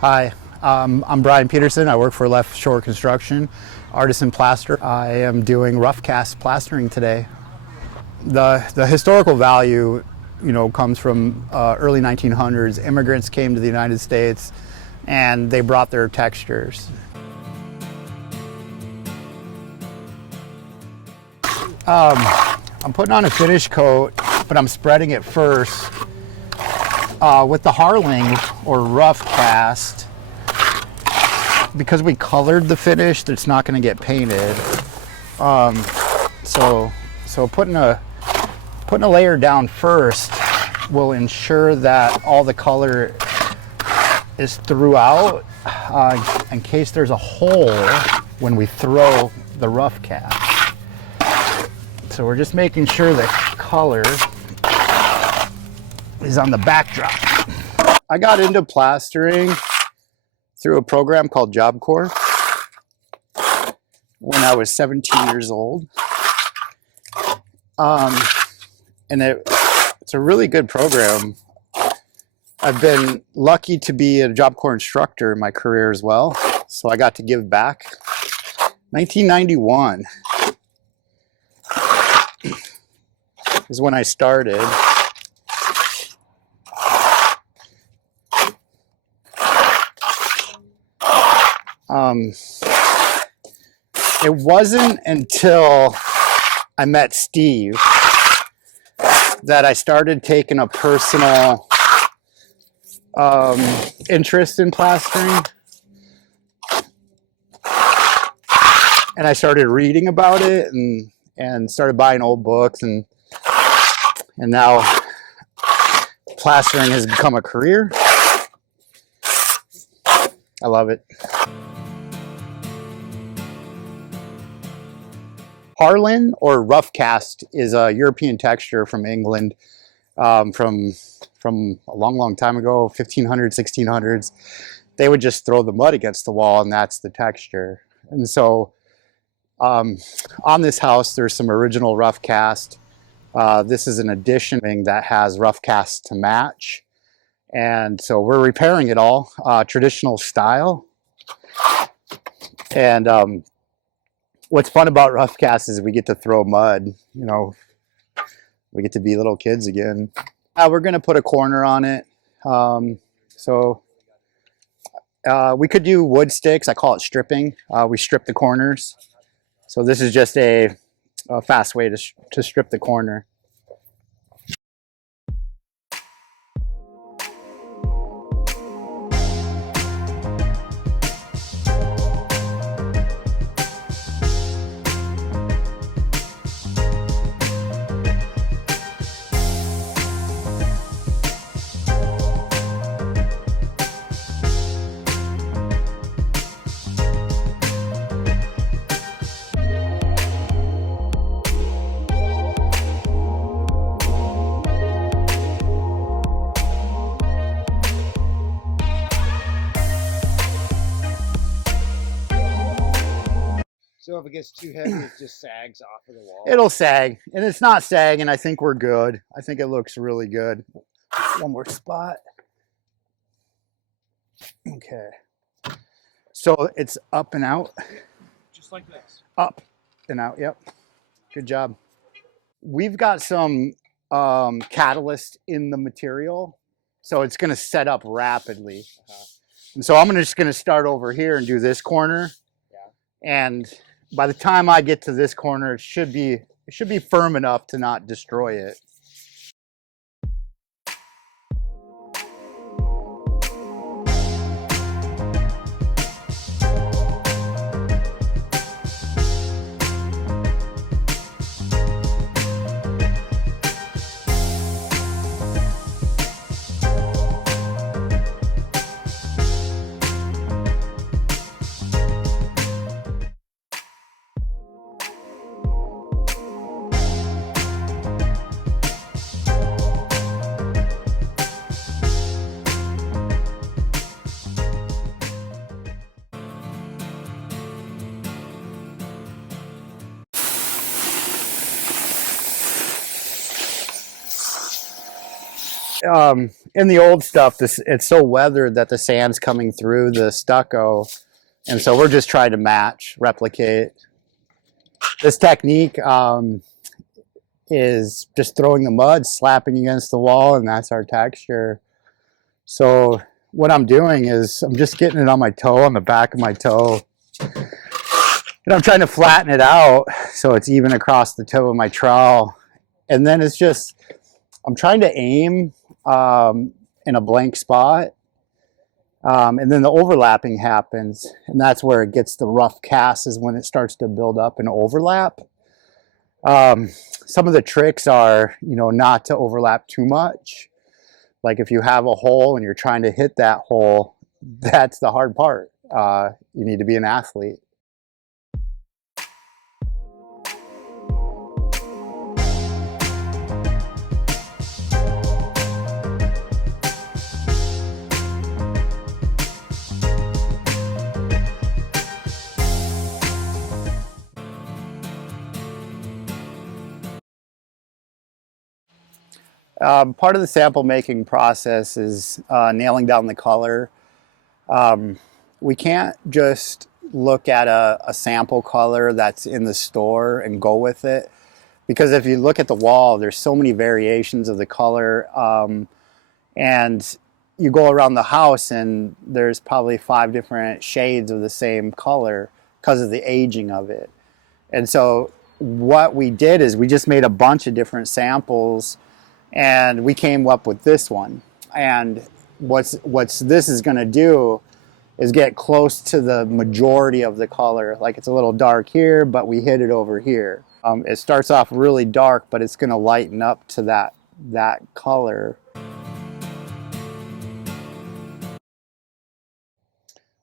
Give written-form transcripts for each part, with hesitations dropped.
Hi, I'm Brian Peterson. I work for Left Shore Construction, Artisan Plaster. I am doing rough cast plastering today. The historical value, comes from early 1900s. Immigrants came to the United States, and they brought their textures. I'm putting on a finish coat, but I'm spreading it first. With the Harling or rough cast, because we colored the finish, it's not going to get painted. So putting a layer down first will ensure that all the color is throughout, in case there's a hole when we throw the rough cast. So we're just making sure the color is on the backdrop. I got into plastering through a program called Job Corps when I was 17 years old. And it's a really good program. I've been lucky to be a Job Corps instructor in my career as well, so I got to give back. 1991 is when I started. It wasn't until I met Steve that I started taking a personal interest in plastering, and I started reading about it and started buying old books, and now plastering has become a career. I love it. Harling or rough cast is a European texture from England, from a long time ago, 1500s, 1600s. They would just throw the mud against the wall, and that's the texture. And so on this house, there's some original rough cast. This is an addition that has rough cast to match. And so we're repairing it all, traditional style. And what's fun about rough cast is we get to throw mud, we get to be little kids again. We're gonna put a corner on it. We could do wood sticks. I call it stripping. We strip the corners. So this is just a fast way to strip the corner. So if it gets too heavy, it just sags off of the wall. It'll sag, and it's not sagging. I think we're good. I think it looks really good. One more spot. Okay. So it's up and out. Just like this. Up and out, yep. Good job. We've got some catalyst in the material, so it's gonna set up rapidly. And so I'm just gonna start over here and do this corner. Yeah. And by the time I get to this corner, it should be firm enough to not destroy it. In the old stuff, it's so weathered that the sand's coming through the stucco, and so we're just trying to match, replicate. This technique is just throwing the mud, slapping against the wall, and that's our texture. So what I'm doing is I'm just getting it on my toe, on the back of my toe, and I'm trying to flatten it out so it's even across the toe of my trowel. And then it's just, I'm trying to aim in a blank spot. And then the overlapping happens, and that's where it gets the rough cast, is when it starts to build up and overlap. Some of the tricks are, not to overlap too much. Like if you have a hole and you're trying to hit that hole, that's the hard part. You need to be an athlete. Part of the sample making process is nailing down the color. We can't just look at a sample color that's in the store and go with it, because if you look at the wall, there's so many variations of the color, and you go around the house and there's probably 5 different shades of the same color because of the aging of it. And so what we did is we just made a bunch of different samples, and we came up with this one. And what's this is going to do is get close to the majority of the color. Like it's a little dark here, but we hit it over here. It starts off really dark, but it's going to lighten up to that color.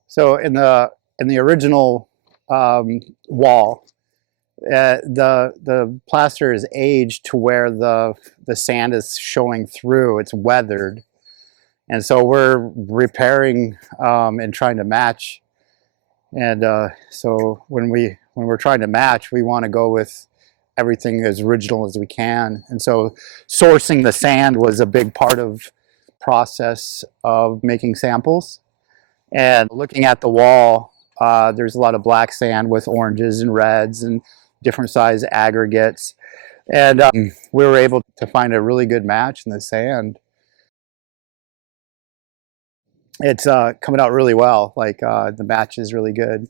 So in the original wall, the plaster is aged to where the sand is showing through. It's weathered, and so we're repairing and trying to match. And so when we're trying to match, we want to go with everything as original as we can. And so sourcing the sand was a big part of process of making samples. And looking at the wall, there's a lot of black sand with oranges and reds and different size aggregates. And we were able to find a really good match in the sand. It's coming out really well. Like the match is really good.